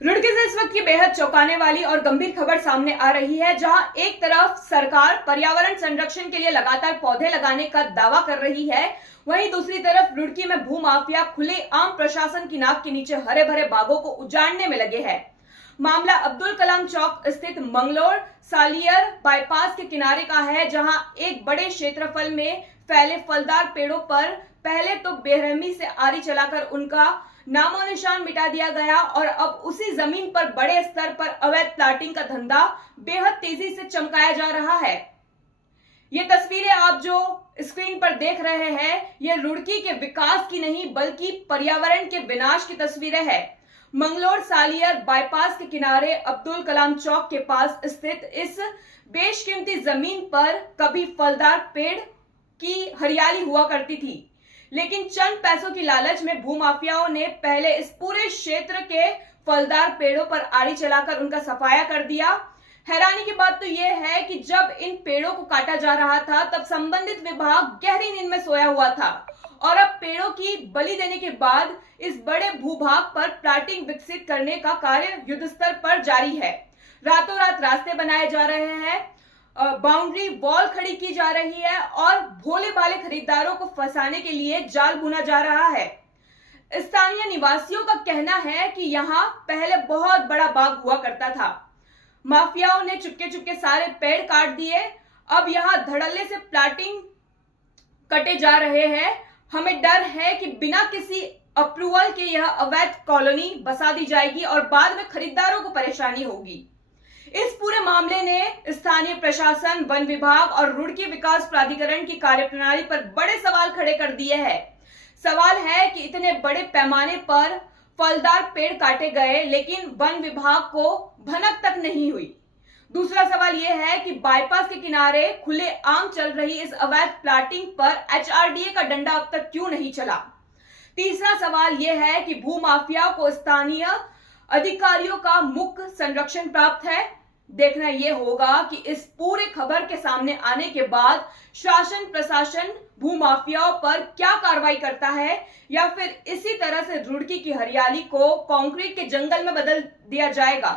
रुड़की से इस वक्त की बेहद चौंकाने वाली और गंभीर खबर सामने आ रही है, जहां एक तरफ सरकार पर्यावरण संरक्षण के लिए लगातार पौधे लगाने का दावा कर रही है, वहीं दूसरी तरफ रुड़की में भूमाफिया खुले आम प्रशासन की नाक के नीचे हरे भरे बागों को उजाड़ने में लगे हैं। मामला अब्दुल कलाम चौक स्थित मंगलोर सालियर बाईपास के किनारे का है, जहां एक बड़े क्षेत्रफल में फैले फलदार पेड़ों पर पहले तो बेरहमी से आरी चलाकर उनका नामो निशान मिटा दिया गया और अब उसी जमीन पर बड़े स्तर पर अवैध प्लाटिंग का धंधा बेहद तेजी से चमकाया जा रहा है। ये तस्वीरें आप जो स्क्रीन पर देख रहे हैं, ये रुड़की के विकास की नहीं बल्कि पर्यावरण के विनाश की तस्वीरें हैं। मंगलोर सालियर बाईपास के किनारे अब्दुल कलाम चौक के पास स्थित इस बेशकीमती जमीन पर कभी फलदार पेड़ की हरियाली हुआ करती थी, लेकिन चंद पैसों की लालच में भूमाफियाओं ने पहले इस पूरे क्षेत्र के फलदार पेड़ों पर आरी चलाकर उनका सफाया कर दिया। हैरानी की बात तो यह है कि जब इन पेड़ों को काटा जा रहा था तब संबंधित विभाग गहरी नींद में सोया हुआ था और अब पेड़ों की बलि देने के बाद इस बड़े भूभाग पर प्लाटिंग विकसित करने का कार्य युद्धस्तर पर जारी है। रातों रात रास्ते बनाए जा रहे हैं, बाउंड्री वॉल खड़ी की जा रही है और भोले भाले खरीदारों को फंसाने के लिए जाल बुना जा रहा है। स्थानीय निवासियों का कहना है कि यहाँ पहले बहुत बड़ा बाग हुआ करता था। माफियाओं ने चुपके चुपके सारे पेड़ काट दिए, अब यहाँ धड़ल्ले से प्लाटिंग कटे जा रहे हैं। हमें डर है कि बिना किसी अप्रूवल के यह अवैध कॉलोनी बसा दी जाएगी और बाद में खरीदारों को परेशानी होगी। इस पूरे मामले ने स्थानीय प्रशासन, वन विभाग और रुड़की विकास प्राधिकरण की कार्यप्रणाली पर बड़े सवाल खड़े कर दिए हैं। सवाल है कि इतने बड़े पैमाने पर फलदार पेड़ काटे गए लेकिन वन विभाग को भनक तक नहीं हुई। दूसरा सवाल यह है कि बाईपास के किनारे खुले आम चल रही इस अवैध प्लाटिंग पर एचआरडीए का डंडा अब तक क्यों नहीं चला। तीसरा सवाल यह है कि भूमाफिया को स्थानीय अधिकारियों का मुख्य संरक्षण प्राप्त है। देखना यह होगा कि इस पूरे खबर के सामने आने के बाद शासन प्रशासन भूमाफियाओं पर क्या कार्रवाई करता है या फिर इसी तरह से रुड़की की हरियाली को कंक्रीट के जंगल में बदल दिया जाएगा।